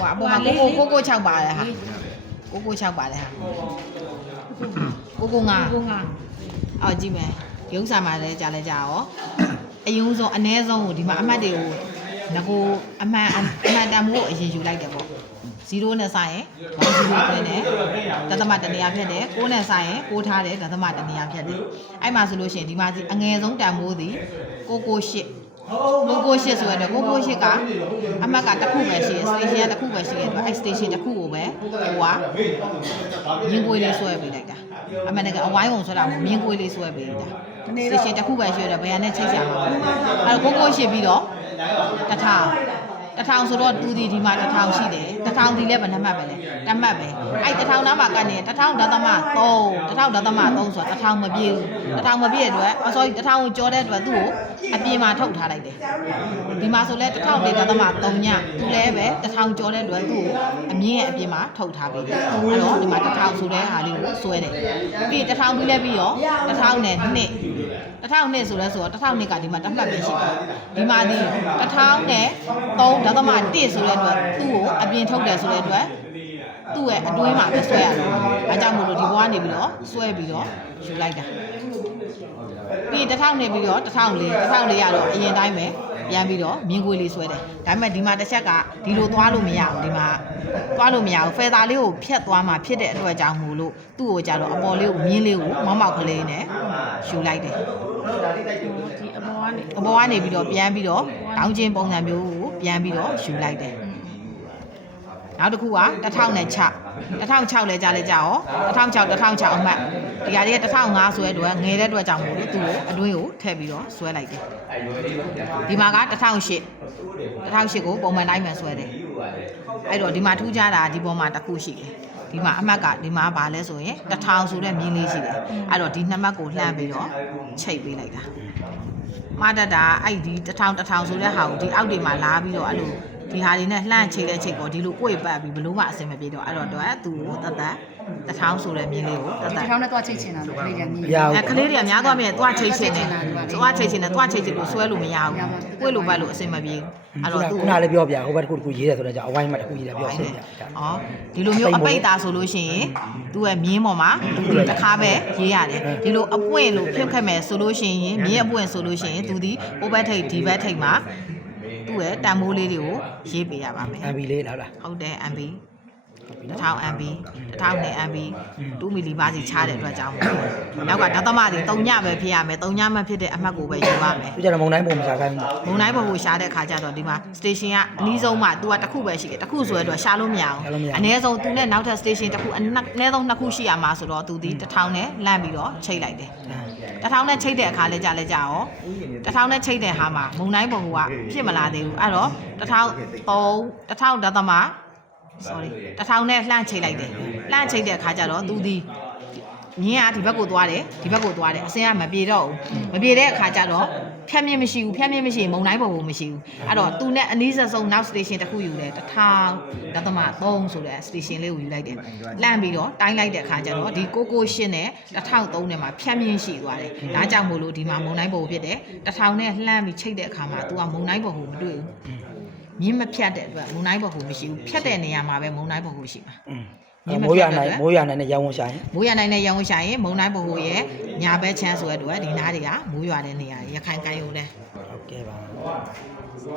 哇，不嘛，锅炒白了哈，锅炒白了哈，锅啊，哦，知没？有啥嘛嘞？加来加哦，哎，有种，安那种，ဒီမှာအမှတ်တွေကိုငါအမှန်တန်မှုအရင်ယူလိုက်တယ်ပေါ့0နဲ့ဆိုင်ရင်1 0တွင်းတယ်တသမတနေရာဖြစ်တယ်6နဲ့ဆိုင်ရင်6ထားတယ်တသမတနေရာဖြစ်တယ်အဲ့မှာဆိုလို့ရှိရင်ဒီမှာအငယ်ဆုံးတန်မိုးသည်998ဆိုရတော့998ကအမှတ်ကတစ်ခုပဲရှိတယ် station ကတစ်ခုပဲရှိတယ်အဲ့ station တစ်ခုကိုပဲဟိုကမြင်းကွေးလေးဆွဲပေးလိုက်တာအမှန်တကယ်အဝိုင်းပုံဆွဲတာမြင်းကွေးလေးဆွဲပေးလိုက်တာ station တစ်ခုပဲရှိတယ်ဘယ်ရနဲ့ချိတ်ရမှာအဲ့တော့998ပြီးတော့1000ဆိုတော့သူဒီမှာ1000ရှိတယ်1000ဒီလည်းဘယ်နှမှတ်ပဲလဲတမှတ်ပဲအဲ့1000နားမှာကနေ1000 ဒသမ3ဆိုတော့1000မပြည့်ဘူး1000မပြည့်တဲ့အတွက် sorry 1000ကိုကျော်တဲ့အတွက်သူ့ကိုအပြင်မှာထုတ်ထားလိုက်တယ်ဒီမှာဆိုလဲ1000နဲ့ဒသမ3ညသူလည်းပဲ1000ကျော်တဲ့အတွက်သူ့ကိုအမြင့်ရဲ့အပြင်မှာထုတ်ထားပြီအဲ့တော့ဒီမှာ1000ဆိုတဲ့ဟာလေးကိုဆွဲတယ်ပြီး1000ပြီးလဲပြီးတော့1000နဲ့1000ဆိုလဲဆိုတော့1000ကဒီမှာတမှတ်ပဲရှိတယ်ဒီမှာဒီ1000နဲ့3 ဒသမ1ဆိုတဲ့အတွက်သူ့ကိုအပြင်ထုတ်တယ်ဆိုတဲ့အတွက်သူ့ရဲ့အတွင်းမှာပဲဆွဲရတယ်။အဲကြောင့်မို့လို့ဒီဘဝကနေပြီးတော့ဆွဲပြီးတော့ယူလိုက်တာ။ပြီး1000နေပြီးတော့1004ရတော့အရင်တိုင်းပဲပြန်ပြီးတော့မြင်းကွေးလေးဆွဲတယ်။ဒါပေမဲ့ဒီမှာတစ်ချက်ကဒီလိုသွားလို့မရဘူးဒီမှာသွားလို့မရဘူး။ဖယ်တာလေးကိုဖြတ်သွားမှဖြစ်တဲ့အတွက်ကြောင့်မို့လို့သူ့ကိုကြတော့အပေါ်လေးကိုမြင်းလေးကိုမောက်ကလေးနဲ့ယူလိုက်တယ်။ဒီအပေါ်ကနေပြီးတော့ပြန်ပြီးတော့တောင်းချင်းပုံစံမျိုးကိုပြန်ပြီးတော့ယူလိုက်တယ်။နောက်တစ်ခုက1006လဲကြားလဲကြရော1006အမှတ်ဒီဟာတွေက1005ဆိုတဲ့အတွက်ငယ်တဲ့အတွက်ကြောင့်မို့လို့သူ့ကိုအတွင်းကိုထည့်ပြီးတော့ဆွဲလိုက်တယ်ဒီမှာက1008ကိုပုံမှန်တိုင်းမှဆွဲတယ်အဲ့တော့ဒီမှာထူးခြားတာဒီပေါ်မှာတစ်ခုရှိတယ်ဒီမှာအမှတ်ကဒီမှာဗာလဲဆိုရင်1000ဆိုတဲ့မြင်းလေးရှိတယ်အဲ့တော့ဒီနှစ်မှတ်ကိုလှမ်းပြီးတော့ချိတ်ပေးလိုက်တာမတတ်တာအဲ့ဒီ1000ဆိုတဲ့ဟာကိုဒီအောက်တွေမှာလာပြီးတော့အဲ့လိုဒီဟာတွေနဲ့လှမ်းချိတ်တဲ့ချိတ်ကိုဒီလိုကိုယ်ပတ်ပြီးဘလို့မှအဆင်မပြေတော့အဲ့တော့သူ့ကိုတတ်1000ဆိုတဲ့မြင်းလေးကိုတတ်1000နဲ့တွားချိတ်ချင်တာလို့ကလေးတွေကမြည်ကလေးတွေကများသွားမြဲတွားချိတ်ချင်တယ်တွားချိတ်ချင်တယ်တွားချိတ်ချင်လို့ဆွဲလို့မရဘူးကိုယ်လိုပတ်လို့အဆင်မပြေအဲ့တော့သူခုနလည်းပြောပြဟိုဘက်တစ်ခုရေးတယ်ဆိုတော့ကြာအဝိုင်းမှာတစ်ခုရေးတယ်ပြောရှင်းပြအော်ဒီလိုမျိုးအပိတ်တာဆိုလို့ရှိရင်သူ့ရဲ့မြင်းပေါ်မှာတစ်ခါပဲရေးရတယ်ဒီလိုအပွင့်လို့ဖြစ်ခဲ့မယ်ဆိုလို့ရှိရင်မြင်းအပွင့်ဆိုလို့ရှိရင်သူဒီဟိုဘက်ထိပ်ဒီဘက်ထိပ်မှာသူ့ရဲ့တန်မိုးလေးတွေကိုရေးပေးရပါမယ် MB လေးလားဟုတ်တယ် MB 1000 MB 1000နဲ့ MB 2 mili ပါစီချတဲ့အတွက်ကြောင့်နောက်ကဒသမတွေ3ညပဲဖြစ်ရမယ်3ညမှဖြစ်တဲ့အမှတ်ကိုပဲယူပါမယ်သူကြတော့မုံတိုင်းပုံမရှာခိုင်းဘူးမုံတိုင်းပုံကိုရှာတဲ့အခါကျတော့ဒီမှာ station ကအနည်းဆုံးမှ तू ကတစ်ခုပဲရှိတယ်တစ်ခုဆိုရတော့ရှာလို့မရအောင်အနည်းဆုံး तू နဲ့နောက်ထပ် station တစ်ခုအနည်းဆုံး2ခုရှိရမှာဆိုတော့ तू ဒီ1000နဲ့လန့်ပြီးတော့ချိတ်လိုက်တယ်1000နဲ့ချိတ်တဲ့အခါလဲကြာရော1000နဲ့ချိတ်တဲ့ဟာမှာမုံတိုင်းပုံကဖြစ်မလာသေးဘူးအဲ့တော့1000ဒသမ sorry 1000နဲ့လှမ်းချိတ်လိုက်တယ်လှမ်းချိတ်တဲ့အခါကျတော့သူဒီမြင်းကဒီဘက်ကိုသွားတယ်အစင်းကမပြေတော့ဘူးမပြေတဲ့အခါကျတော့ဖြတ်မြင့်မရှိမုံတိုင်းပုံကိုမရှိဘူးအဲ့တော့သူနဲ့အနီးဆုံးနောက် station တစ်ခုယူတယ်1000ဒသမ3ဆိုတဲ့ station လေးကိုယူလိုက်တယ်လှမ်းပြီးတော့တိုင်းလိုက်တဲ့အခါကျတော့ဒီ998နဲ့1003နဲ့မှာဖြတ်မြင့်ရှိသွားတယ်ဒါကြောင့်မို့လို့ဒီမှာမုံတိုင်းပုံဖြစ်တယ်1000နဲ့လှမ်းပြီးချိတ်တဲ့အခါမှာ तू ကမုံတိုင်းပုံကိုမတွေ့ဘူးမြင်းမဖြတ်တဲ့အတွက်မုံတိုင်းဘက်ကိုမရှိဘူးဖြတ်တဲ့နေရာမှာပဲမုံတိုင်းဘက်ကိုရှိမှာမိုးရနိုင်နဲ့ရောင်းဝရှာရင်မုံတိုင်းဘက်ကိုရဲ့ညာဘက်ချမ်းဆိုတဲ့အတွက်ဒီနားတွေကမိုးရွာတဲ့နေရာရခိုင်ကမ်းရိုးလဲဟုတ်ကဲ့ပါ